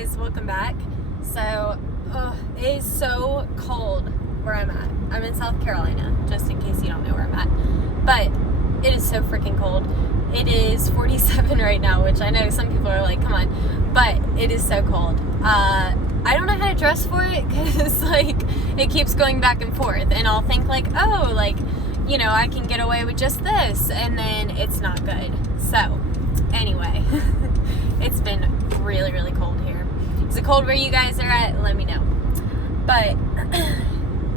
guys, welcome back. So, it is so cold where I'm at. I'm in South Carolina, just in case you don't know where I'm at. But it is so freaking cold. It is 47 right now, which I know some people are like, come on. But it is so cold. I don't know how to dress for it because, like, it keeps going back and forth. And I'll think, like, oh, like, you know, I can get away with just this. And then it's not good. So, anyway, it's been really, really cold here. Is it cold where you guys are at? Let me know. But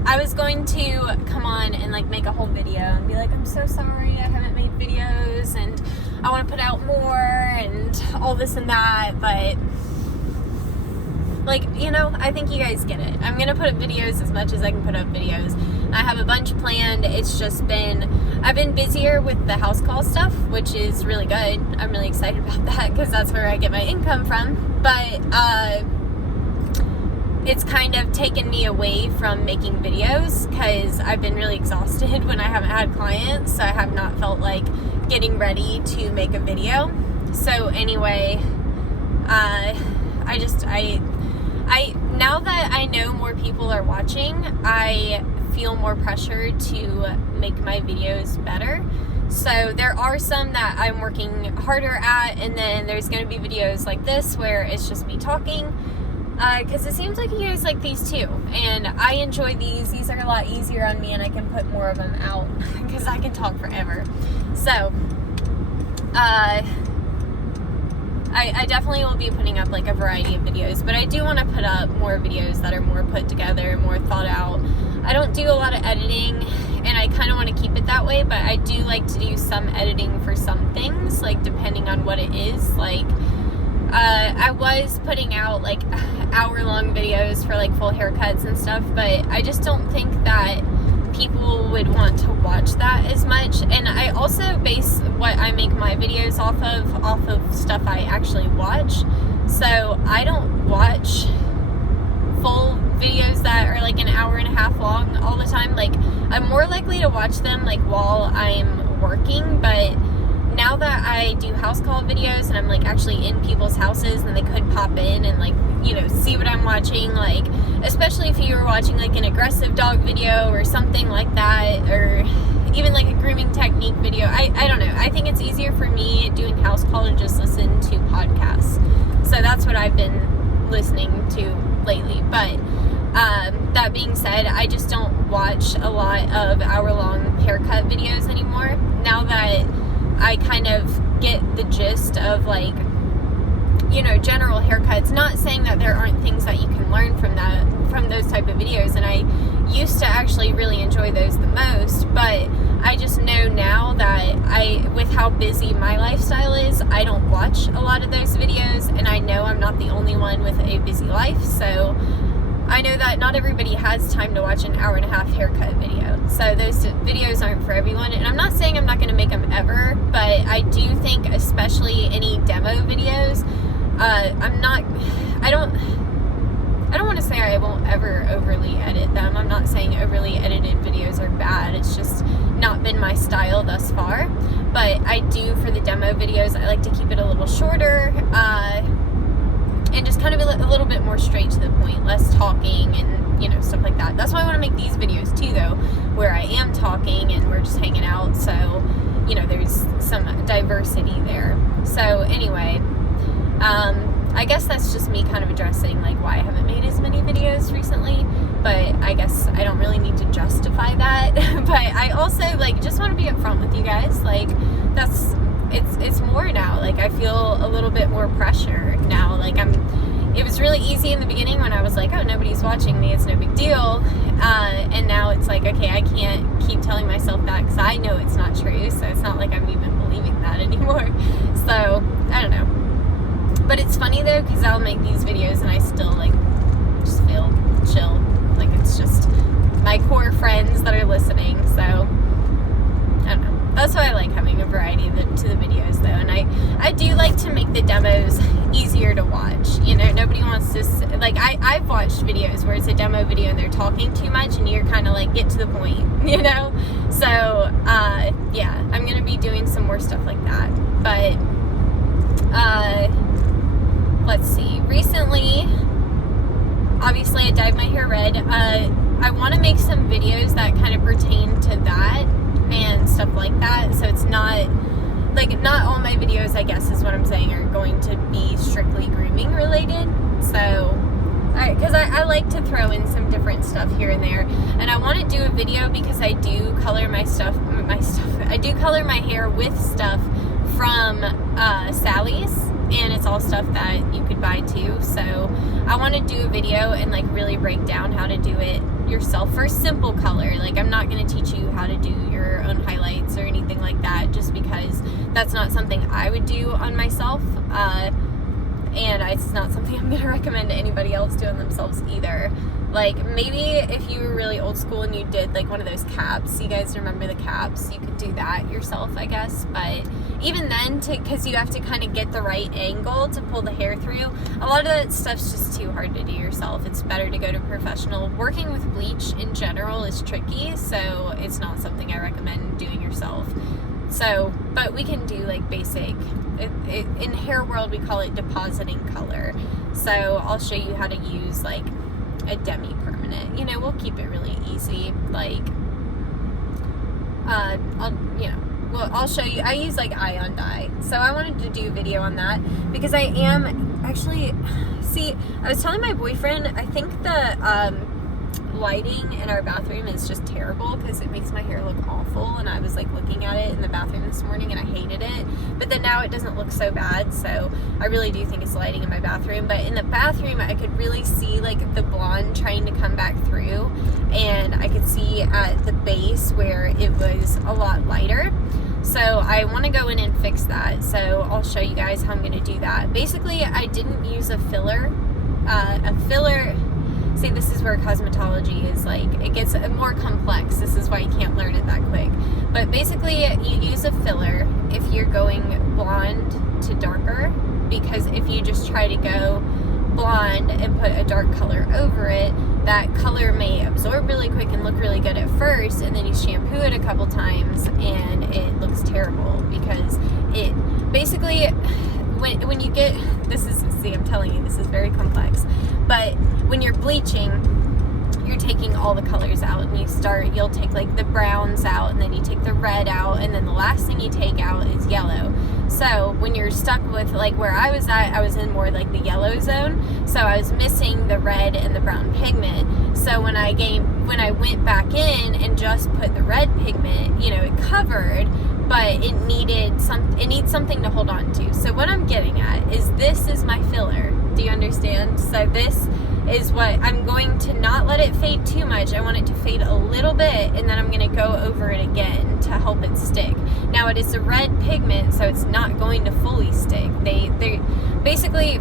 I was going to come on and like make a whole video and be like, I'm so sorry I haven't made videos and I want to put out more and all this and that, but like, you know, I think you guys get it. I'm gonna put up videos as much as I can put up videos. I have a bunch planned. It's just been, I've been busier with the house call stuff, which is really good. I'm really excited about that because that's where I get my income from. But it's kind of taken me away from making videos because I've been really exhausted when I haven't had clients. So I have not felt like getting ready to make a video. So anyway, now that I know more people are watching, I feel more pressure to make my videos better. So there are some that I'm working harder at, and then there's going to be videos like this where it's just me talking, because it seems like you guys like these too, and I enjoy these. These are a lot easier on me, and I can put more of them out because I can talk forever. So I definitely will be putting up like a variety of videos, but I do want to put up more videos that are more put together, more thought out. I don't do a lot of editing, and I kind of want to keep it that way, but I do like to do some editing for some things, like depending on what it is. Like I was putting out like hour-long videos for like full haircuts and stuff, but I just don't think that people would want to watch that as much. And I also base what I make my videos off of stuff I actually watch. So I don't watch full videos that are like an hour and a half long all the time. Like, I'm more likely to watch them like while I'm working, but now that I do house call videos and I'm like actually in people's houses and they could pop in and like, you know, see what I'm watching, like especially if you were watching like an aggressive dog video or something like that, or even like a grooming technique video. I don't know. I think it's easier for me doing house call to just listen to podcasts. So that's what I've been listening to lately. But that being said, I just don't watch a lot of hour-long haircut videos anymore. Now that I kind of get the gist of like, you know, general haircuts. Not saying that there aren't things that you can learn from those type of videos, and I used to actually really enjoy those the most, but I just know now that with how busy my lifestyle is, I don't watch a lot of those videos, and I know I'm not the only one with a busy life, so I know that not everybody has time to watch an hour and a half haircut video. So those videos aren't for everyone. And I'm not saying I'm not going to make them ever, but I do think especially any demo videos, I don't want to say I won't ever overly edit them. I'm not saying overly edited videos are bad. It's just not been my style thus far. But I do, for the demo videos, I like to keep it a little shorter, and just kind of a little bit more straight to the point, less talking and, you know, stuff like that. That's why I want to make these videos too, though, where I am talking and we're just hanging out, so, you know, there's some diversity there. So anyway, I guess that's just me kind of addressing like why I haven't made as many videos recently, but I guess I don't really need to justify that. But I also like just want to be upfront with you guys. Like, it's more now. Like, I feel a little bit more pressure now. Like, it was really easy in the beginning when I was like, oh, nobody's watching me, it's no big deal. And now it's like, okay, I can't keep telling myself that because I know it's not true. So it's not like I'm even believing that anymore. So I don't know. But it's funny though, because I'll make these videos and I still like just feel chill. Like, it's just my core friends that are listening. So I don't know. That's why I like having a variety to the videos though. And I do like to make the demos easier to watch. You know, nobody wants to, like, I've watched videos where it's a demo video and they're talking too much and you're kind of like, get to the point, you know? So, yeah, I'm going to be doing some more stuff like that. But, let's see, recently, obviously I dyed my hair red. I want to make some videos that kind of pertain to that and stuff like that, so it's not, like, not all my videos, I guess is what I'm saying, are going to be strictly grooming related, so, because I like to throw in some different stuff here and there, and I want to do a video because I do color I do color my hair with stuff from Sally's, and it's all stuff that you could buy too, so I want to do a video and like really break down how to do it yourself for simple color. Like, I'm not going to teach you how to do your own highlights or anything like that, just because that's not something I would do on myself, and it's not something I'm going to recommend to anybody else do on themselves either. Like, maybe if you were really old school and you did like one of those caps, you guys remember the caps, you could do that yourself, I guess, but even then, because you have to kind of get the right angle to pull the hair through, a lot of that stuff's just too hard to do yourself. It's better to go to a professional. Working with bleach in general is tricky, so it's not something I recommend doing yourself. So, but we can do like basic, in hair world we call it depositing color, so I'll show you how to use like a demi-permanent, you know, we'll keep it really easy, like, I'll show you, I use like ion dye, so I wanted to do a video on that, because I am, actually, see, I was telling my boyfriend, I think the, lighting in our bathroom is just terrible, because it makes my hair look awful, and I was like looking at it in the bathroom this morning and I hated it, but then now it doesn't look so bad, so I really do think it's lighting in my bathroom. But in the bathroom I could really see like the blonde trying to come back through, and I could see at the base where it was a lot lighter, so I want to go in and fix that, so I'll show you guys how I'm going to do that. Basically, I didn't use a filler. See, this is where cosmetology is like, it gets more complex. This is why you can't learn it that quick. But basically, you use a filler if you're going blonde to darker, because if you just try to go blonde and put a dark color over it, that color may absorb really quick and look really good at first, and then you shampoo it a couple times and it looks terrible, because it basically, when you get, this is, see, I'm telling you, this is very complex, but when you're bleaching, you're taking all the colors out, and you'll take like the browns out, and then you take the red out, and then the last thing you take out is yellow. So when you're stuck with, like where I was at, I was in more like the yellow zone, so I was missing the red and the brown pigment. So when I went back in and just put the red pigment, you know, it covered, but it needs something to hold on to. So what I'm getting at is, this is my filler. Do you understand? So this is what I'm going to not let it fade too much. I want it to fade a little bit, and then I'm going to go over it again to help it stick. Now, it is a red pigment, so it's not going to fully stick. They basically,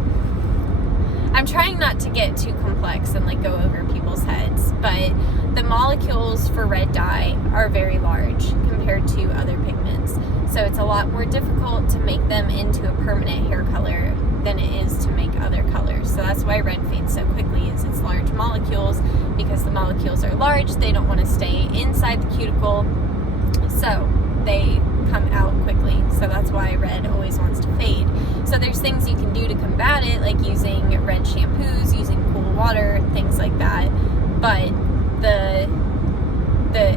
I'm trying not to get too complex and like go over people's heads, but the molecules for red dye are very large compared to other pigments, so it's a lot more difficult to make them into a permanent hair color than it is to make other colors. So that's why red fades so quickly, is it's large molecules. Because the molecules are large, they don't want to stay inside the cuticle, so they come out quickly. So that's why red always wants to fade. So there's things you can do to combat it, like using red shampoos, using cool water, things like that, but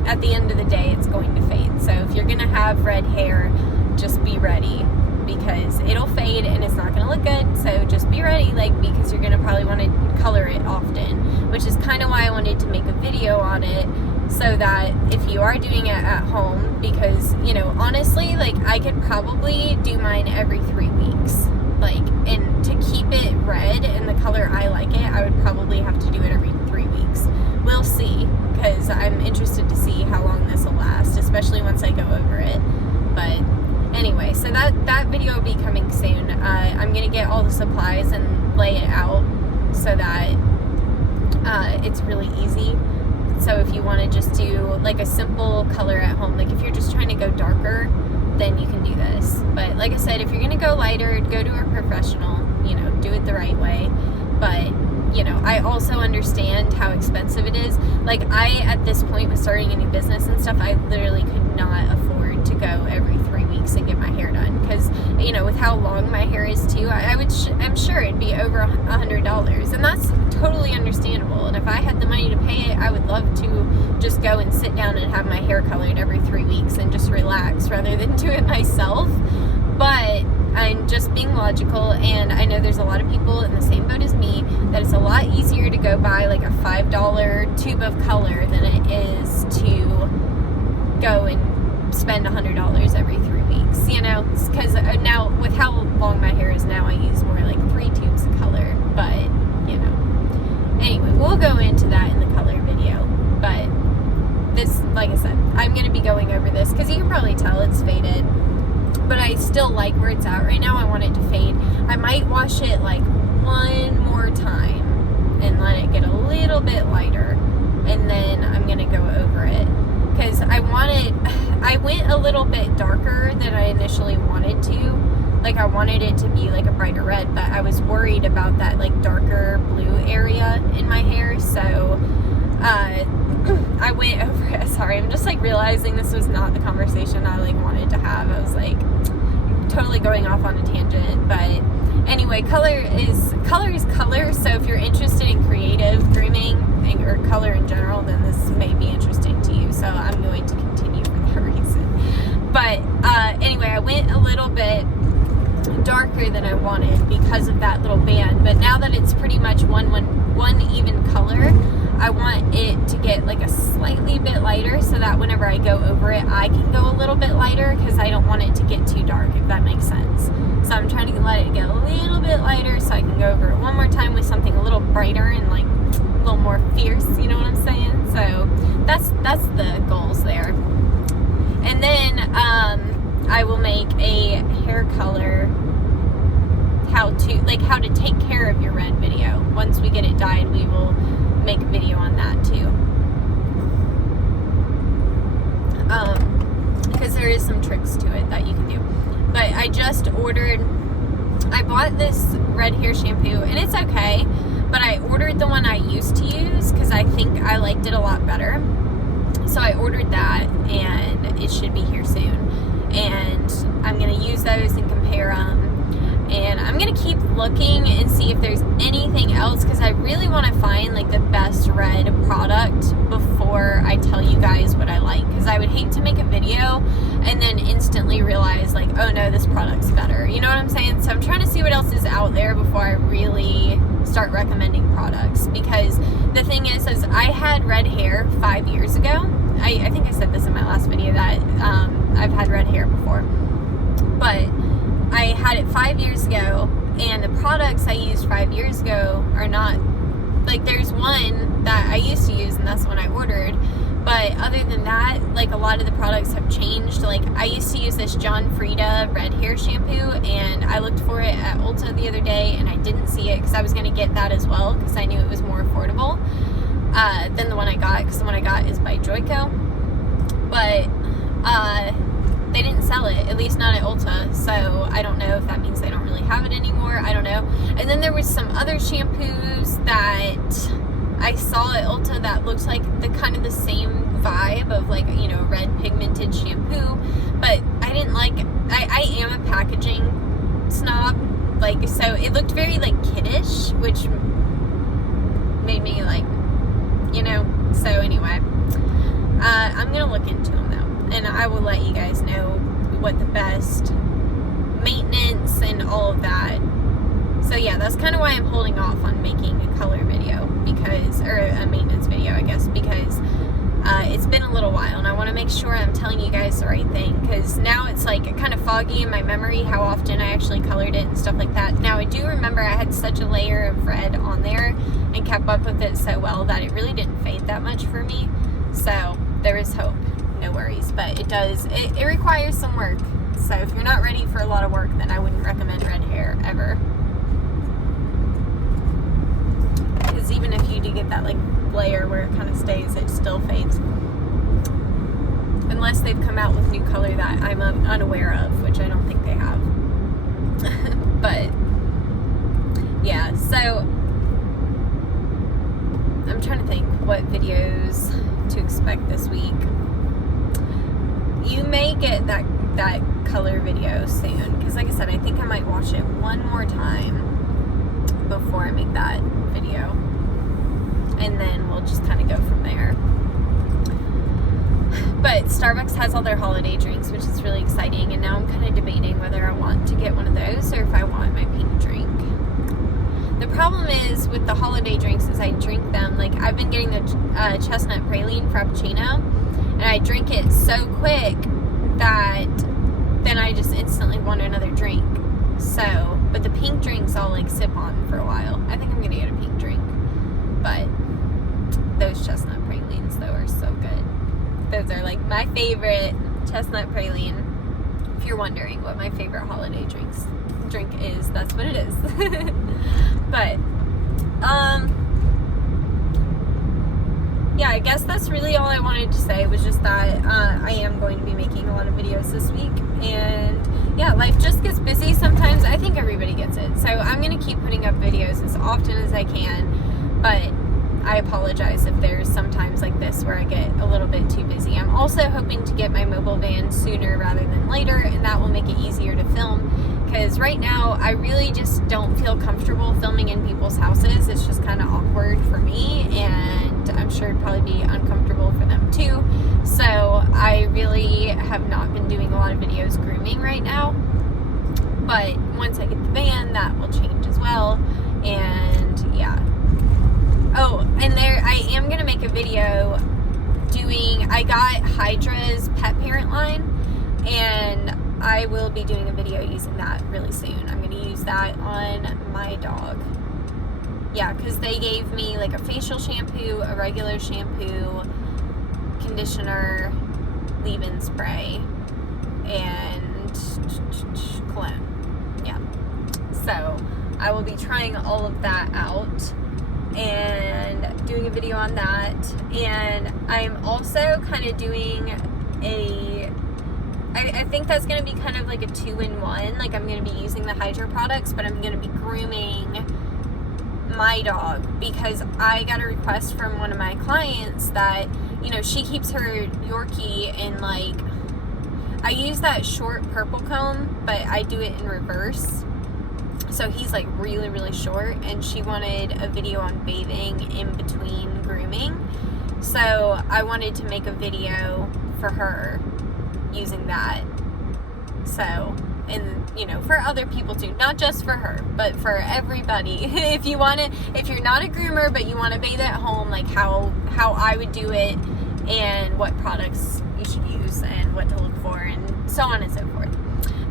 at the end of the day, it's going to fade. So if you're gonna have red hair, just be ready, because it'll fade and it's not going to look good. So just be ready, like, because you're going to probably want to color it often, which is kind of why I wanted to make a video on it, so that if you are doing it at home, because, you know, honestly, like, I could probably do mine every 3 weeks, like, and to keep it red and the color I like it, I would probably have to do it every 3 weeks. We'll see, because I'm interested to see how long this will last, especially once I go over it. But anyway, so that video will be coming soon. I'm going to get all the supplies and lay it out so that it's really easy. So if you want to just do like a simple color at home, like if you're just trying to go darker, then you can do this. But like I said, if you're going to go lighter, go to a professional, you know, do it the right way. But, you know, I also understand how expensive it is. Like, I, at this point, with starting a new business and stuff, I literally could not afford to go every 3 weeks weeks and get my hair done. Because, you know, with how long my hair is too, I'm sure it'd be over $100, and that's totally understandable. And if I had the money to pay it, I would love to just go and sit down and have my hair colored every 3 weeks and just relax rather than do it myself. But I'm just being logical, and I know there's a lot of people in the same boat as me that it's a lot easier to go buy like a $5 tube of color than it is to go and spend $100 every 3 weeks, you know, because now with how long my hair is now, I use more like 3 tubes of color. But, you know, anyway, we'll go into that in the color video. But this, like I said, I'm going to be going over this because you can probably tell it's faded, but I still like where it's at right now. I want it to fade. I might wash it like one more time and let it get a little bit lighter, and then I'm going to go over it. Because I went a little bit darker than I initially wanted to. Like, I wanted it to be like a brighter red, but I was worried about that like darker blue area in my hair. So, I went over it. Sorry, I'm just like realizing this was not the conversation I like wanted to have. I was like totally going off on a tangent, but anyway, color is color. So if you're interested in creative grooming or color in general, then this may be interesting to you. So I'm going to continue for that reason. But anyway, I went a little bit darker than I wanted because of that little band. But now that it's pretty much one even color, I want it to get like a slightly bit lighter so that whenever I go over it, I can go a little bit lighter, because I don't want it to get too dark, if that makes sense. So I'm trying to let it get a little bit lighter so I can go over it one more time with something a little brighter and like a little more fierce, you know what I'm saying? So that's the goals there. And then I will make a hair color how to take care of your red video. Once we get it dyed, we will make a video on that too. Because there is some tricks to it that you can do. But I bought this red hair shampoo, and it's okay, but I ordered the one I used to use because I think I liked it a lot better. So I ordered that, and it should be here soon. And I'm going to use those and compare them. And I'm going to keep looking and see if there's anything else, because I really want to find like the best red product before I tell you guys what I like. Because I would hate to make a video and then instantly realize like, oh no, this product's better. You know what I'm saying? So I'm trying to see what else is out there before I really start recommending products. Because the thing is I had red hair 5 years ago. I think I said this in my last video that I've had red hair before. But I had it 5 years ago, and the products I used 5 years ago are not, like, there's one that I used to use, and that's the one I ordered, but other than that, like, a lot of the products have changed. Like, I used to use this John Frieda red hair shampoo, and I looked for it at Ulta the other day, and I didn't see it, because I was going to get that as well, because I knew it was more affordable than the one I got, because the one I got is by Joico, but they didn't sell it, at least not at Ulta, so I don't know if that means they don't really have it anymore. I don't know. And then there was some other shampoos that I saw at Ulta that looked like the kind of the same vibe of, like, you know, red pigmented shampoo, but I didn't like, I am a packaging snob, like, so it looked very like kiddish, which made me like, you know, so anyway, I'm gonna look into them though. And I will let you guys know what the best maintenance and all of that. So yeah, that's kind of why I'm holding off on making a color video, because, or a maintenance video, I guess, because it's been a little while, and I want to make sure I'm telling you guys the right thing, because now it's like kind of foggy in my memory how often I actually colored it and stuff like that. Now I do remember I had such a layer of red on there and kept up with it so well that it really didn't fade that much for me. So there is hope. No worries, but it requires some work. So if you're not ready for a lot of work, then I wouldn't recommend red hair ever. Because even if you do get that like layer where it kind of stays, it still fades. Unless they've come out with new color that I'm unaware of, which I don't think they have. But yeah, so I'm trying to think what videos to expect this week. You may get that color video soon, because like I said, I think I might watch it one more time before I make that video, and then we'll just kind of go from there. But Starbucks has all their holiday drinks, which is really exciting, and now I'm kind of debating whether I want to get one of those or if I want my pink drink. The problem is with the holiday drinks is I drink them, like I've been getting the chestnut praline frappuccino, and I drink it so quick that then I just instantly want another drink. So, but the pink drinks I'll like sip on for a while. I think I'm gonna get a pink drink, but those chestnut pralines though are so good. Those are like my favorite, chestnut praline. If you're wondering what my favorite holiday drink is, that's what it is. But yeah, I guess that's really all I wanted to say, was just that I am going to be making a lot of videos this week, and yeah, life just gets busy sometimes. I think everybody gets it, so I'm going to keep putting up videos as often as I can, but I apologize if there's sometimes like this where I get a little bit too busy. I'm also hoping to get my mobile van sooner rather than later, and that will make it easier to film, because right now I really just don't feel comfortable filming in people's houses. It's just kind of awkward for me, and I'm sure it'd probably be uncomfortable for them too. So I really have not been doing a lot of videos grooming right now, but once I get the van, that will change as well. And yeah. Oh, and I am going to make a video I got Hydra's pet parent line, and I will be doing a video using that really soon. I'm going to use that on my dog. Yeah, because they gave me like a facial shampoo, a regular shampoo, conditioner, leave-in spray, and cologne. Yeah. So I will be trying all of that out and doing a video on that. And I'm also kind of doing I think that's going to be kind of like a 2-in-1. Like, I'm going to be using the Hydra products, but I'm going to be grooming my dog, because I got a request from one of my clients that, you know, she keeps her Yorkie in like, I use that short purple comb, but I do it in reverse. So he's like really, really short, and she wanted a video on bathing in between grooming. So I wanted to make a video for her using that. So, and you know, for other people too, not just for her, but for everybody. If you're not a groomer but you want to bathe at home, like how I would do it, and what products you should use and what to look for, and so on and so forth.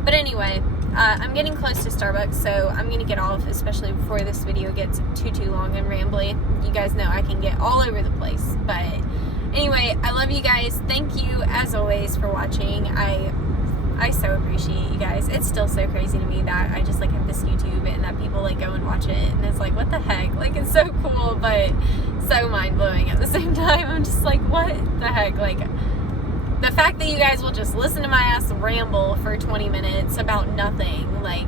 But anyway, I'm getting close to Starbucks, so I'm going to get off, especially before this video gets too long and rambly. You guys know I can get all over the place. But anyway, I love you guys. Thank you, as always, for watching. I so appreciate you guys. It's still so crazy to me that I just like have this YouTube and that people like go and watch it, and it's like, what the heck? Like, it's so cool, but so mind-blowing at the same time. I'm just like, what the heck? Like, the fact that you guys will just listen to my ass ramble for 20 minutes about nothing, like,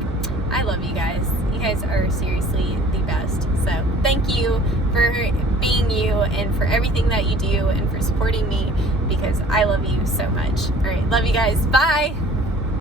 I love you guys. You guys are seriously the best. So thank you for being you, and for everything that you do, and for supporting me, because I love you so much. All right, love you guys. Bye.